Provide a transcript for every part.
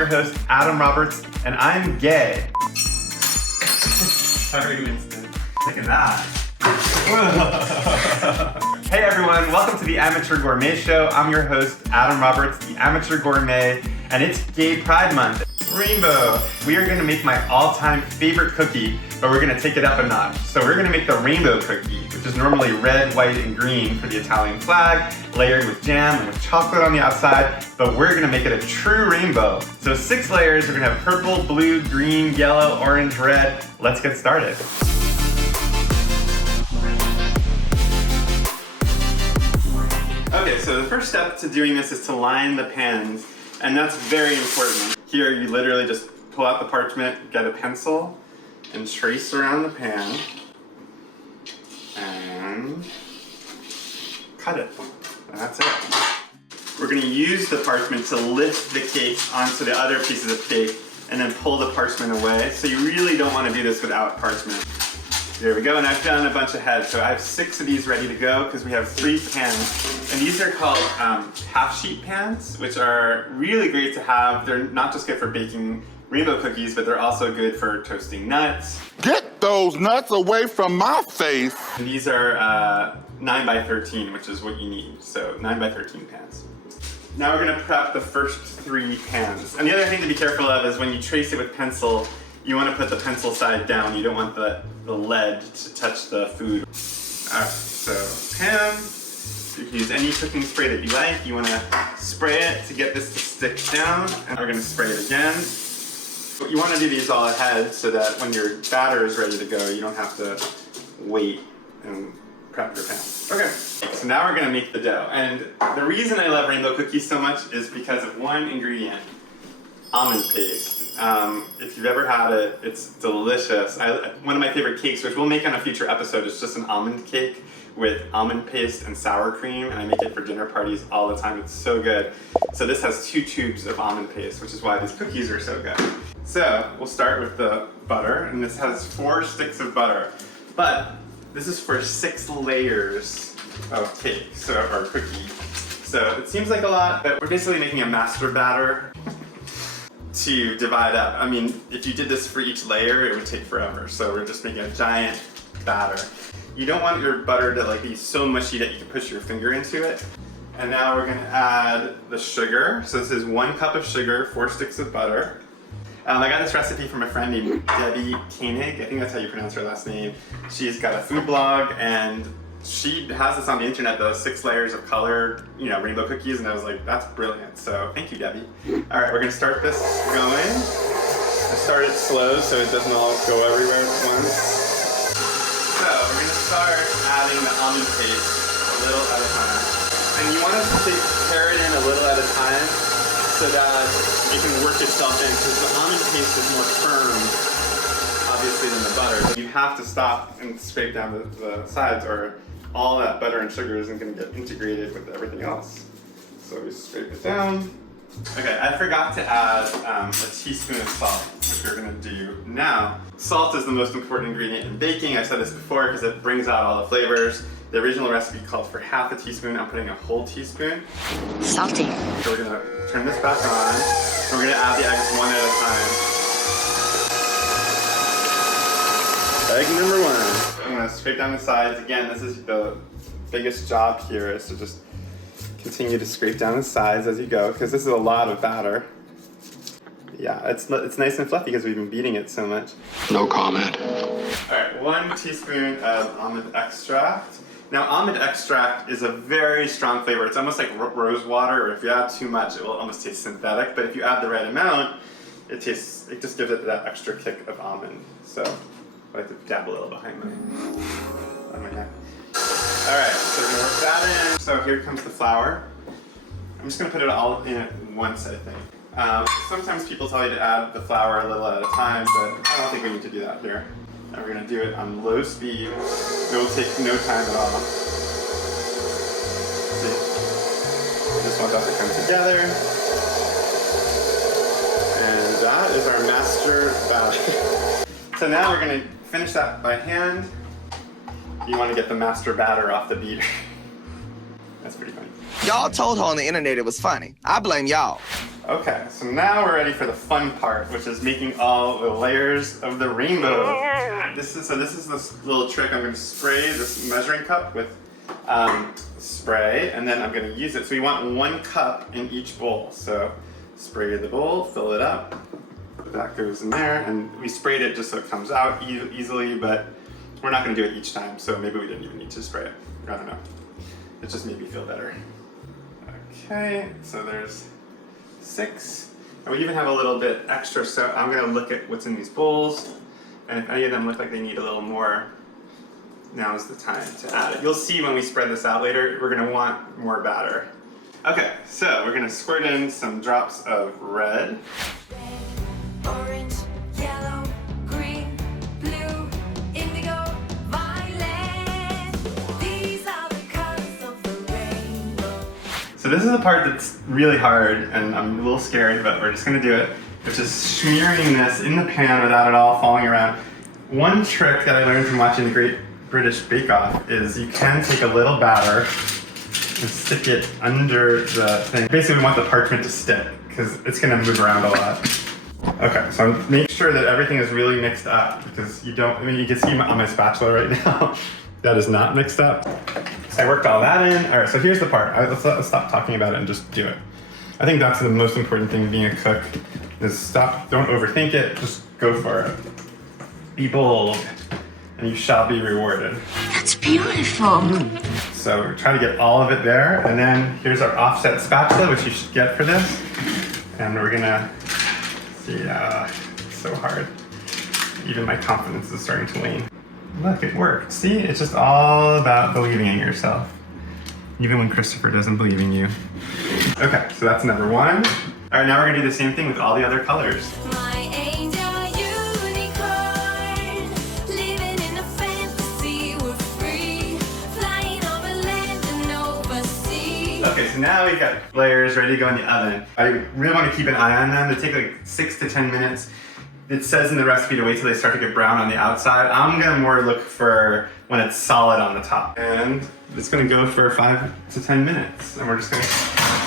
your host, Adam Roberts, and I'm gay. Sorry, Winston. Look at that. Hey everyone, welcome to the Amateur Gourmet Show. I'm your host, Adam Roberts, the Amateur Gourmet, and it's Gay Pride Month. Rainbow. We are gonna make my all-time favorite cookie, but we're gonna take it up a notch. So we're gonna make the rainbow cookie, which is normally red, white, and green for the Italian flag, layered with jam and with chocolate on the outside, but we're gonna make it a true rainbow. So 6 layers, we're gonna have purple, blue, green, yellow, orange, red. Let's get started. Okay, so the first step to doing this is to line the pans, and that's very important. Here, you literally just pull out the parchment, get a pencil, and trace around the pan, and cut it. And that's it. We're gonna use the parchment to lift the cake onto the other pieces of cake, and then pull the parchment away. So you really don't wanna do this without parchment. There we go, and I've done a bunch of heads. So I have 6 of these ready to go because we have 3 pans. And these are called half sheet pans, which are really great to have. They're not just good for baking rainbow cookies, but they're also good for toasting nuts. Get those nuts away from my face. And these are 9 by 13, which is what you need. So 9 by 13 pans. Now we're gonna prep the first 3 pans. And the other thing to be careful of is when you trace it with pencil, you want to put the pencil side down. You don't want the lead to touch the food. Alright, so pan. You can use any cooking spray that you like. You want to spray it to get this to stick down. And we're going to spray it again. But you want to do these all ahead so that when your batter is ready to go, you don't have to wait and prep your pan. Okay, so now we're going to make the dough. And the reason I love rainbow cookies so much is because of one ingredient. Almond paste. If you've ever had it, it's delicious. One of my favorite cakes, which we'll make on a future episode, is just an almond cake with almond paste and sour cream, and I make it for dinner parties all the time. It's so good. So this has 2 tubes of almond paste, which is why these cookies are so good. So we'll start with the butter, and this has 4 sticks of butter, but this is for 6 layers of cake, or cookie. So it seems like a lot, but we're basically making a master batter to divide up. I mean, if you did this for each layer, it would take forever. So we're just making a giant batter. You don't want your butter to be so mushy that you can push your finger into it. And now we're gonna add the sugar. So this is 1 cup of sugar, 4 sticks of butter. I got this recipe from a friend named Debbie Koenig. I think that's how you pronounce her last name. She's got a food blog, and she has this on the internet, those 6 layers of color, rainbow cookies, and I was like, that's brilliant. So thank you, Debbie. All right, we're gonna start this going. I start it slow so it doesn't all go everywhere at once. So we're gonna start adding the almond paste a little at a time. And you want to tear it in a little at a time so that it can work itself in, because the almond paste is more firm, obviously, than the butter. You have to stop and scrape down the sides, or all that butter and sugar isn't going to get integrated with everything else. So we scrape it down. Okay, I forgot to add a teaspoon of salt, which we're going to do now. Salt is the most important ingredient in baking. I've said this before because it brings out all the flavors. The original recipe called for half a teaspoon. I'm putting a whole teaspoon. Salty. So we're going to turn this back on, and we're going to add the eggs 1 at a time. Egg number 1. I'm gonna scrape down the sides. Again, this is the biggest job here, is to just continue to scrape down the sides as you go, because this is a lot of batter. Yeah, it's nice and fluffy because we've been beating it so much. No comment. All right, 1 teaspoon of almond extract. Now, almond extract is a very strong flavor. It's almost like rose water, or if you add too much, it will almost taste synthetic. But if you add the right amount, it just gives it that extra kick of almond. So I like to dab a little behind on my neck. All right, so we're gonna work that in. So here comes the flour. I'm just gonna put it all in at once, I think. Sometimes people tell you to add the flour a little at a time, but I don't think we need to do that here. And we're gonna do it on low speed. It will take no time at all. See? We just want that to come together. And that is our master batter. So now we're gonna finish that by hand. You want to get the master batter off the beater. That's pretty funny. Y'all told her on the internet it was funny. I blame y'all. Okay, so now we're ready for the fun part, which is making all the layers of the rainbow. This is this little trick. I'm going to spray this measuring cup with spray, and then I'm going to use it. So we want 1 cup in each bowl. So spray the bowl, fill it up. That goes in there, and we sprayed it just so it comes out easily, but we're not going to do it each time, so maybe we didn't even need to spray it. I don't know. It just made me feel better. Okay, so there's 6. And we even have a little bit extra, so I'm going to look at what's in these bowls, and if any of them look like they need a little more, now is the time to add it. You'll see when we spread this out later, we're going to want more batter. Okay, so we're going to squirt in some drops of red. Orange, yellow, green, blue, indigo, violet. These are the colors of the rainbow. So this is the part that's really hard, and I'm a little scared, but we're just gonna do it, which is smearing this in the pan without it all falling around. One trick that I learned from watching the Great British Bake Off is you can take a little batter and stick it under the thing. Basically, we want the parchment to stick, because it's gonna move around a lot. Okay, so make sure that everything is really mixed up, because you don't, I mean, you can see on my spatula right now, that is not mixed up. So I worked all that in. All right, so here's the part. Let's stop talking about it and just do it. I think that's the most important thing being a cook, is don't overthink it, just go for it. Be bold, and you shall be rewarded. That's beautiful. So try to get all of it there, and then here's our offset spatula, which you should get for this. And we're gonna see, it's so hard. Even my confidence is starting to wane. Look, it worked. See, it's just all about believing in yourself. Even when Christopher doesn't believe in you. Okay, so that's number 1. All right, now we're gonna do the same thing with all the other colors. My angel unicorn, living in a fantasy, we're free, flying over land and over sea. Okay, so now we've got layers ready to go in the oven. I really want to keep an eye on them. They take like 6 to 10 minutes. It says in the recipe to wait till they start to get brown on the outside. I'm gonna more look for when it's solid on the top. And it's gonna go for 5 to 10 minutes. And we're just gonna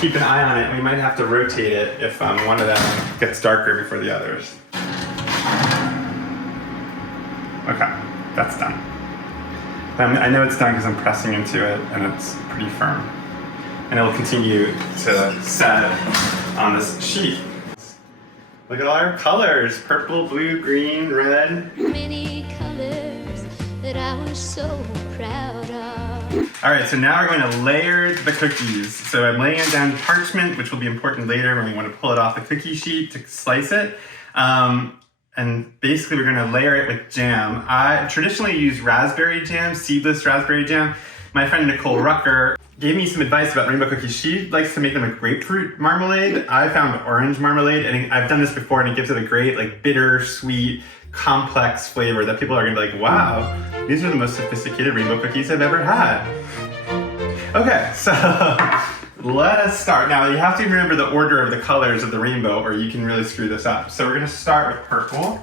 keep an eye on it. We might have to rotate it if one of them gets darker before the others. Okay, that's done. I know it's done because I'm pressing into it and it's pretty firm. And it will continue to set on this sheet. Look at all our colors, purple, blue, green, red. Many colors that I was so proud of. All right, so now we're going to layer the cookies. So I'm laying it down parchment, which will be important later when we want to pull it off the cookie sheet to slice it. And basically we're gonna layer it with jam. I traditionally use raspberry jam, seedless raspberry jam. My friend Nicole Rucker gave me some advice about rainbow cookies. She likes to make them a grapefruit marmalade. I found orange marmalade, and I've done this before, and it gives it a great, like, bitter, sweet, complex flavor that people are gonna be like, wow, these are the most sophisticated rainbow cookies I've ever had. Okay, so let us start. Now, you have to remember the order of the colors of the rainbow, or you can really screw this up. So we're gonna start with purple.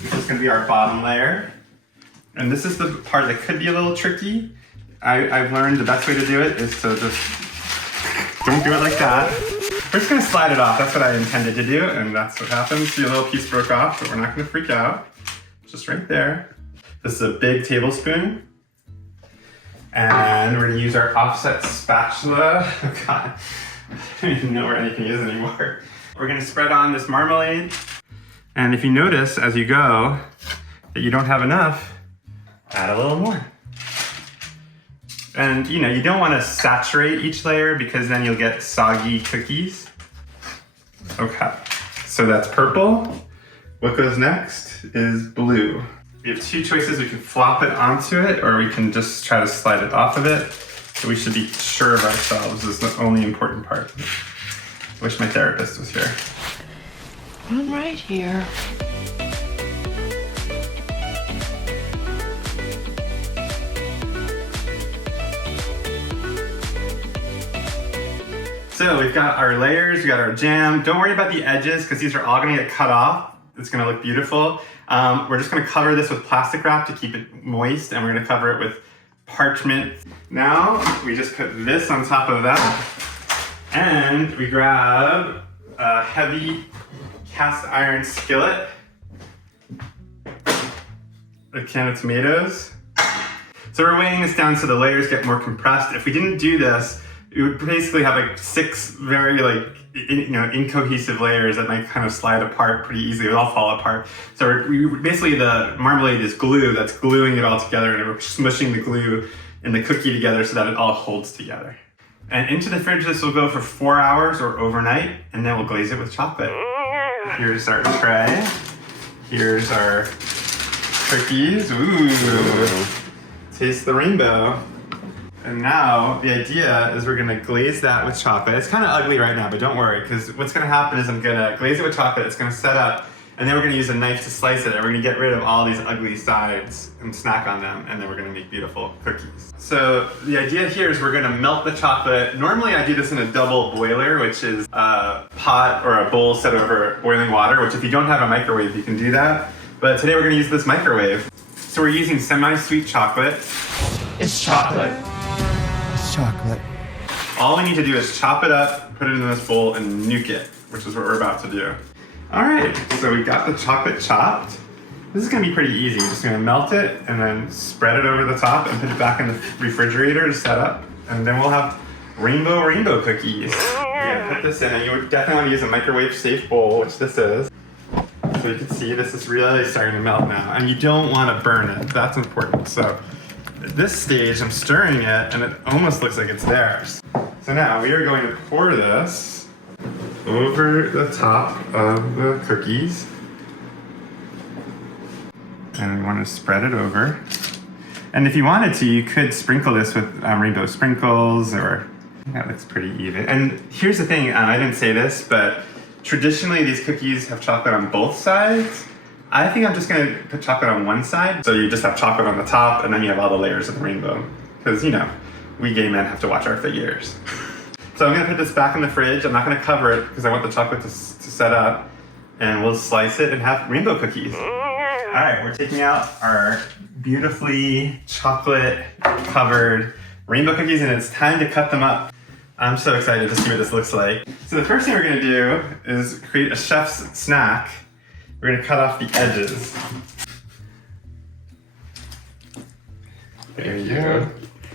This is gonna be our bottom layer. And this is the part that could be a little tricky. I've learned the best way to do it is to just, don't do it like that. We're just gonna slide it off. That's what I intended to do, and that's what happens. See, a little piece broke off, but we're not gonna freak out. Just right there. This is a big tablespoon. And we're gonna use our offset spatula. Oh God, I don't even know where anything is anymore. We're gonna spread on this marmalade. And if you notice as you go that you don't have enough, add a little more. And you know, you don't want to saturate each layer because then you'll get soggy cookies. Okay, so that's purple. What goes next is blue. We have two choices. We can flop it onto it, or we can just try to slide it off of it. So we should be sure of ourselves is the only important part. I wish my therapist was here. I'm right here. So we've got our layers, we got our jam. Don't worry about the edges because these are all gonna get cut off. It's gonna look beautiful. We're just gonna cover this with plastic wrap to keep it moist, and we're gonna cover it with parchment. Now, we just put this on top of that, and we grab a heavy cast iron skillet, a can of tomatoes. So we're weighing this down so the layers get more compressed. If we didn't do this, it would basically have like 6 very incohesive layers that might kind of slide apart pretty easily. It would all fall apart. So basically the marmalade is glue that's gluing it all together, and we're smushing the glue and the cookie together so that it all holds together. And into the fridge this will go for 4 hours or overnight, and then we'll glaze it with chocolate. Here's our tray. Here's our cookies. Ooh. Taste the rainbow. And now the idea is we're gonna glaze that with chocolate. It's kind of ugly right now, but don't worry, because what's gonna happen is I'm gonna glaze it with chocolate, it's gonna set up, and then we're gonna use a knife to slice it, and we're gonna get rid of all these ugly sides and snack on them, and then we're gonna make beautiful cookies. So the idea here is we're gonna melt the chocolate. Normally I do this in a double boiler, which is a pot or a bowl set over boiling water, which if you don't have a microwave, you can do that. But today we're gonna use this microwave. So we're using semi-sweet chocolate. It's chocolate. It's chocolate. All we need to do is chop it up, put it in this bowl, and nuke it, which is what we're about to do. All right, so we got the chocolate chopped. This is gonna be pretty easy. You're just gonna melt it and then spread it over the top and put it back in the refrigerator to set up. And then we'll have rainbow cookies. We're gonna put this in, and you would definitely wanna use a microwave safe bowl, which this is. So you can see this is really starting to melt now. And you don't wanna burn it, that's important. So at this stage, I'm stirring it, and it almost looks like it's there. So now we are going to pour this over the top of the cookies. And we want to spread it over. And if you wanted to, you could sprinkle this with rainbow sprinkles, or that looks pretty even. And here's the thing, I didn't say this, but traditionally these cookies have chocolate on both sides. I think I'm just gonna put chocolate on one side. So you just have chocolate on the top, and then you have all the layers of the rainbow. Because, we gay men have to watch our figures. So I'm gonna put this back in the fridge. I'm not gonna cover it because I want the chocolate to set up. And we'll slice it and have rainbow cookies. All right, we're taking out our beautifully chocolate covered rainbow cookies, and it's time to cut them up. I'm so excited to see what this looks like. So the first thing we're gonna do is create a chef's snack. We're gonna cut off the edges. There you go.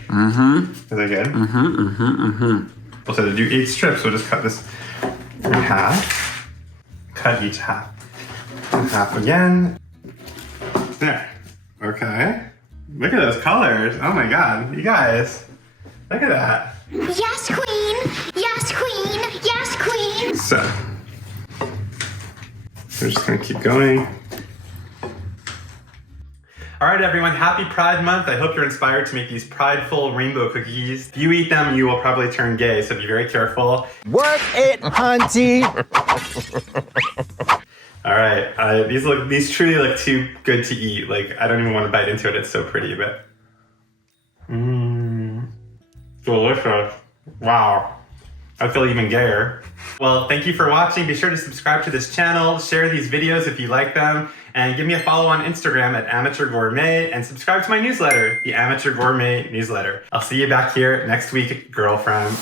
Is that good? So to do 8 strips, we'll just cut this in half. Cut each half. And half again. There. Okay. Look at those colors. Oh my god. You guys. Look at that. Yes, queen. Yes, queen. Yes, queen. So. We're just gonna keep going. All right, everyone, happy Pride Month. I hope you're inspired to make these prideful rainbow cookies. If you eat them, you will probably turn gay, so be very careful. Work it, hunty. All right, these truly look too good to eat. Like, I don't even want to bite into it. It's so pretty, but. Delicious. Wow. I feel even gayer. Well, thank you for watching. Be sure to subscribe to this channel, share these videos if you like them, and give me a follow on Instagram at Amateur Gourmet, and subscribe to my newsletter, the Amateur Gourmet newsletter. I'll see you back here next week, girlfriend.